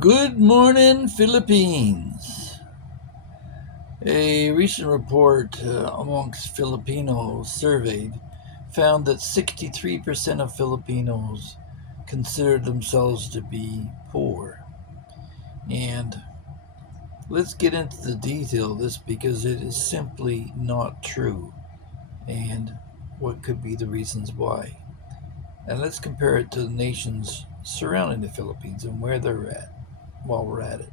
Good morning, Philippines. A recent report amongst Filipinos surveyed found that 63% of Filipinos consider themselves to be poor. And let's get into the detail of this because it is simply not true and what could be the reasons why. And let's compare it to the nations surrounding the Philippines and where they're at while we're at it.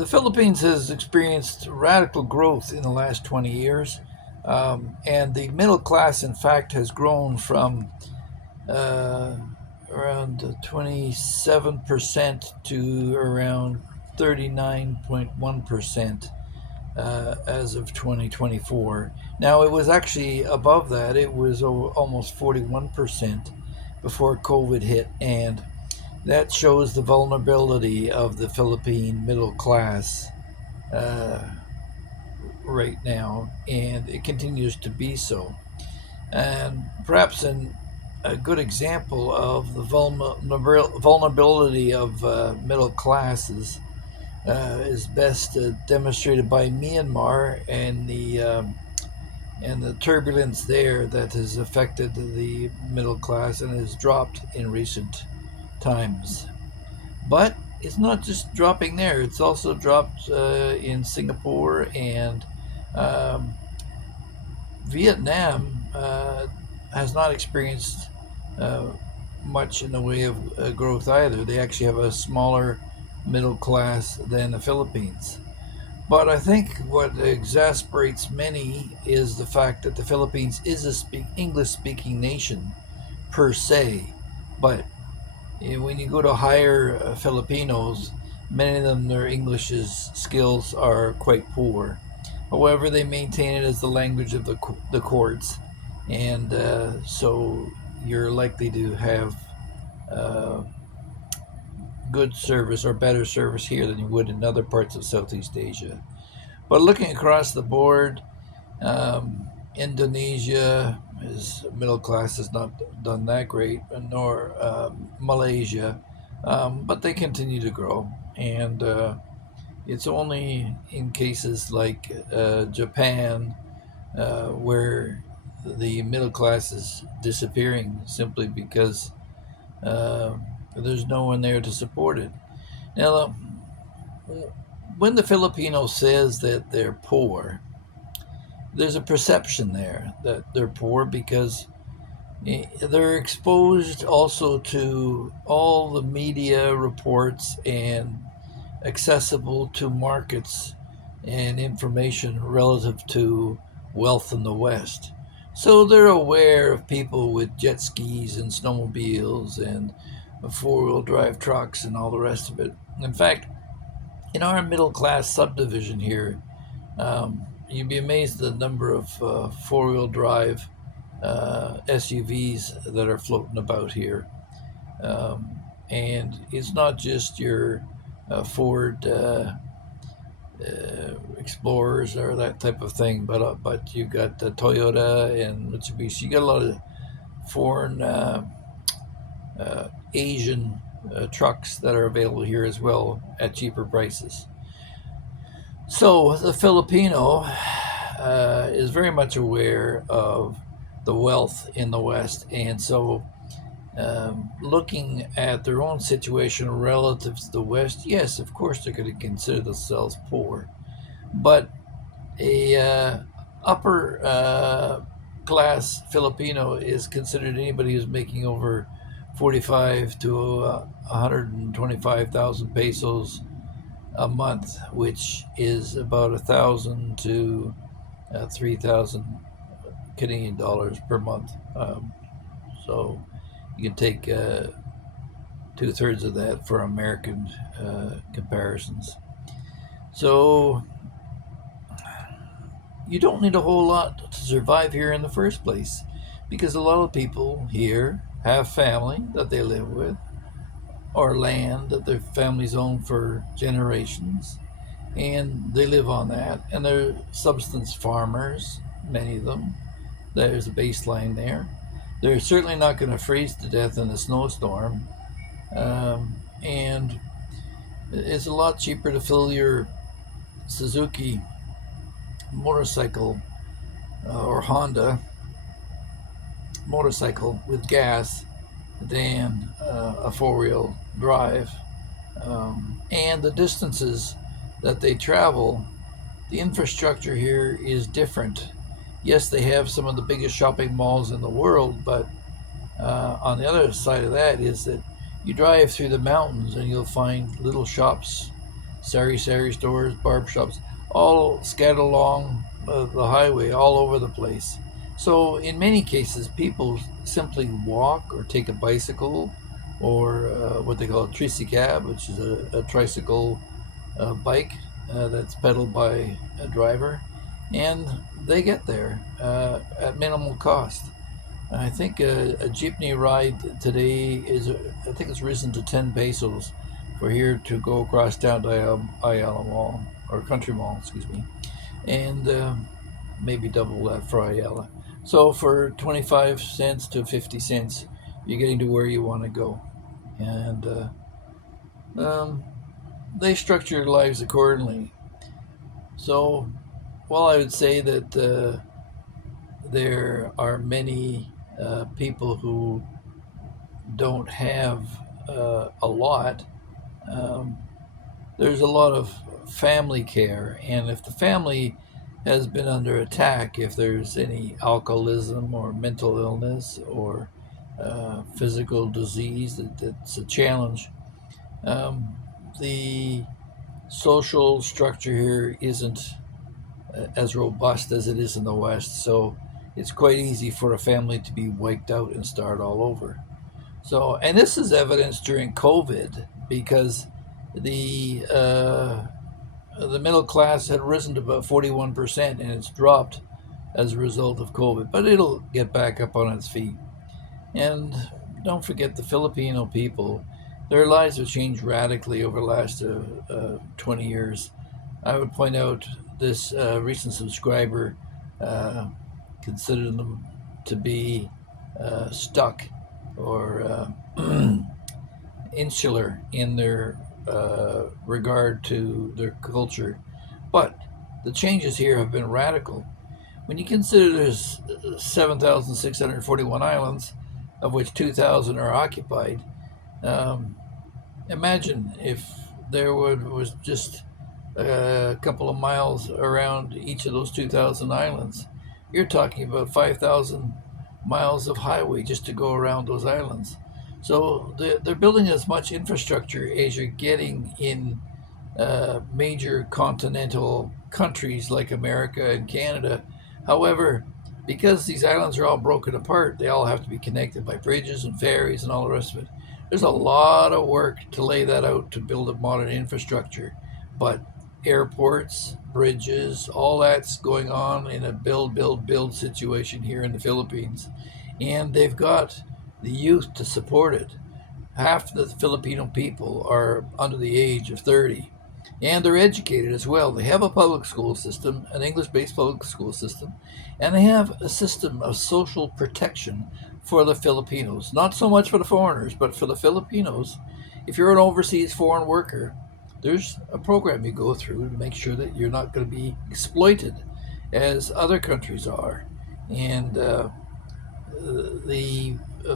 The Philippines has experienced radical growth in the last 20 years, and the middle class, in fact, has grown from uh, around 27% to around 39.1% as of 2024. Now, it was actually above that, it was almost 41% before COVID hit, and that shows the vulnerability of the Philippine middle class uh, right now, and it continues to be so. And perhaps a good example of the vulnerability of middle classes is best demonstrated by Myanmar and the turbulence there that has affected the middle class and has dropped in recent times. But it's not just dropping there; it's also dropped in Singapore and um, Vietnam. Has not experienced uh, much in the way of growth either. They actually have a smaller middle class than the Philippines. But I think what exasperates many is the fact that the Philippines is a English speaking nation per se. But when you go to hire Filipinos, many of them, their English skills are quite poor. However, they maintain it as the language of the courts, and so you're likely to have uh, good service or better service here than you would in other parts of Southeast Asia. But looking across the board, Indonesia, his middle class has not done that great, nor Malaysia, but they continue to grow. And it's only in cases like Japan where the middle class is disappearing simply because uh, there's no one there to support it. Now, when the Filipino says that they're poor, there's a perception there that they're poor because they're exposed also to all the media reports and accessible to markets and information relative to wealth in the West. So they're aware of people with jet skis and snowmobiles and four-wheel drive trucks and all the rest of it. In fact, in our middle class subdivision here, you'd be amazed at the number of four-wheel drive SUVs that are floating about here. Um, and it's not just your Ford Explorers or that type of thing, but you got Toyota and Mitsubishi. You got a lot of foreign Asian trucks that are available here as well at cheaper prices. So the Filipino is very much aware of the wealth in the West, and so looking at their own situation relative to the West, yes, of course they're going to consider themselves poor, but a upper class Filipino is considered anybody who's making over 45 to 125,000 pesos a month, which is about 1,000 to 3,000 Canadian dollars per month. So you can take 2/3 of that for American comparisons. So you don't need a whole lot to survive here in the first place, because a lot of people here have family that they live with, or land that their families own for generations, and they live on that. And they're subsistence farmers, many of them. There's a baseline there. They're certainly not going to freeze to death in a snowstorm. And it's a lot cheaper to fill your Suzuki motorcycle or Honda motorcycle with gas than a four-wheel drive. And the distances that they travel, the infrastructure here is different. Yes, they have some of the biggest shopping malls in the world, but on the other side of that is that you drive through the mountains and you'll find little shops, sari stores, barb shops, all scattered along the highway all over the place. So in many cases, people simply walk or take a bicycle, or what they call a tricycab, which is a tricycle bike that's pedaled by a driver, and they get there at minimal cost. I think a jeepney ride today I think it's risen to 10 pesos for here to go across down to Ayala Mall, or Country Mall, excuse me, and maybe double that for Ayala. So for 25 cents to 50 cents, you're getting to where you want to go. And they structure their lives accordingly. So, while I would say that there are many people who don't have a lot, there's a lot of family care. And if the family has been under attack, if there's any alcoholism or mental illness or physical disease that's a challenge, the social structure here isn't as robust as it is in the West. So it's quite easy for a family to be wiped out and start all over. So, and this is evidenced during COVID, because the middle class had risen to about 41%, and it's dropped as a result of COVID, but it'll get back up on its feet. And don't forget the Filipino people. Their lives have changed radically over the last 20 years. I would point out this recent subscriber considered them to be stuck or insular in their regard to their culture. But the changes here have been radical. When you consider there's 7,641 islands, of which 2,000 are occupied, imagine if there was just a couple of miles around each of those 2,000 islands. You're talking about 5,000 miles of highway just to go around those islands. So they're building as much infrastructure as you're getting in major continental countries like America and Canada. However, because these islands are all broken apart, they all have to be connected by bridges and ferries and all the rest of it. There's a lot of work to lay that out to build a modern infrastructure. But airports, bridges, all that's going on in a build situation here in the Philippines. And they've got the youth to support it. Half the Filipino people are under the age of 30. And they're educated as well. They have a public school system, an English-based public school system, and they have a system of social protection for the Filipinos. Not so much for the foreigners, but for the Filipinos. If you're an overseas foreign worker, there's a program you go through to make sure that you're not going to be exploited as other countries are. And the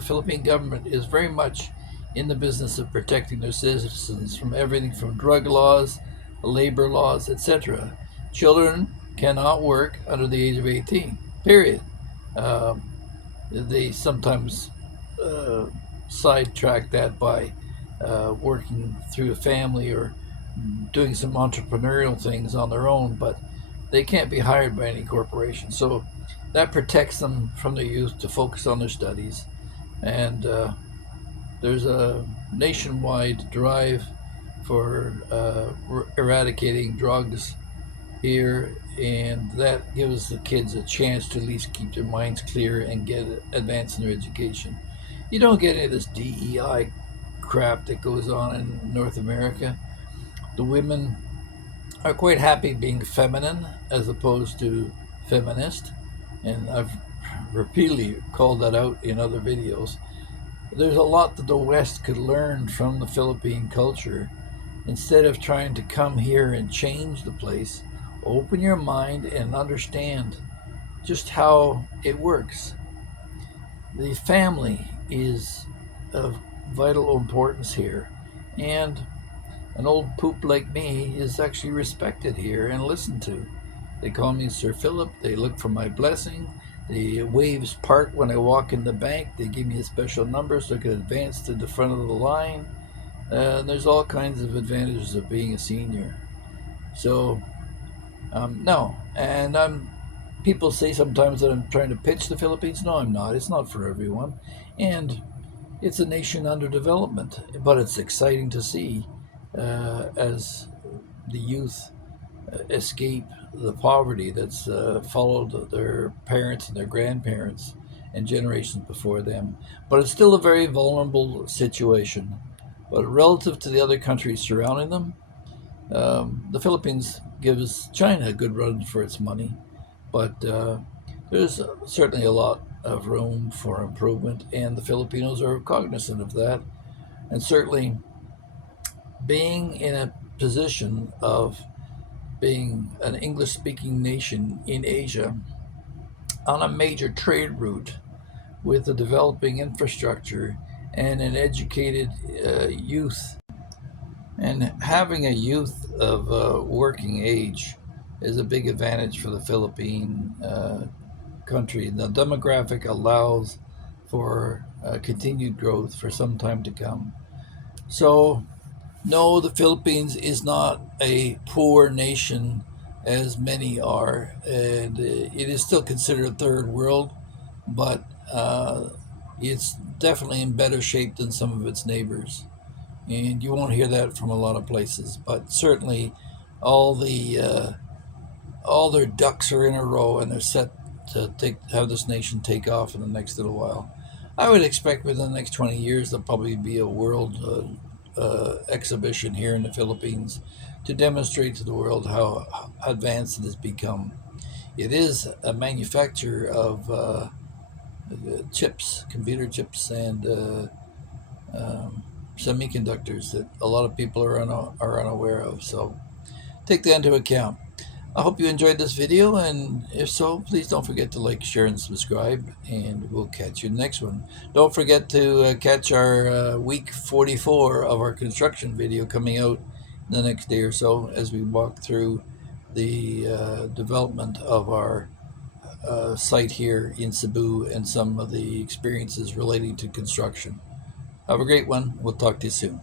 Philippine government is very much in the business of protecting their citizens from everything from drug laws, labor laws, etc. Children cannot work under the age of 18, period. They sometimes sidetrack that by working through a family or doing some entrepreneurial things on their own, but they can't be hired by any corporation. So that protects them from their youth to focus on their studies. And there's a nationwide drive for eradicating drugs here, and that gives the kids a chance to at least keep their minds clear and get advance in their education. You don't get any of this DEI crap that goes on in North America. The women are quite happy being feminine as opposed to feminist, and I've repeatedly called that out in other videos. There's a lot that the West could learn from the Philippine culture. Instead of trying to come here and change the place, open your mind and understand just how it works. The family is of vital importance here, and an old poop like me is actually respected here and listened to. They call me Sir Philip, they look for my blessing, the waves part when I walk in the bank, they give me a special number so I can advance to the front of the line. There's all kinds of advantages of being a senior. So, no. And people say sometimes that I'm trying to pitch the Philippines. No, I'm not. It's not for everyone. And it's a nation under development. But it's exciting to see as the youth escape the poverty that's followed their parents and their grandparents and generations before them. But it's still a very vulnerable situation. But relative to the other countries surrounding them, the Philippines gives China a good run for its money. But there's certainly a lot of room for improvement, and the Filipinos are cognizant of that. And certainly, being in a position of being an English speaking nation in Asia on a major trade route with a developing infrastructure and an educated youth, and having a youth of working age is a big advantage for the Philippine country. The demographic allows for continued growth for some time to come. So, no, the Philippines is not a poor nation as many are, and it is still considered a third world, but it's definitely in better shape than some of its neighbors. And you won't hear that from a lot of places, but certainly all the all their ducks are in a row and they're set to have this nation take off in the next little while. I would expect within the next 20 years there'll probably be a world exhibition here in the Philippines to demonstrate to the world how advanced it has become. It is a manufacturer of chips, computer chips, and semiconductors that a lot of people are unaware of. So take that into account. I hope you enjoyed this video, and if so, please don't forget to like, share, and subscribe, and we'll catch you in the next one. Don't forget to catch our week 44 of our construction video coming out the next day or so as we walk through the development of our site here in Cebu and some of the experiences relating to construction. Have a great one. We'll talk to you soon.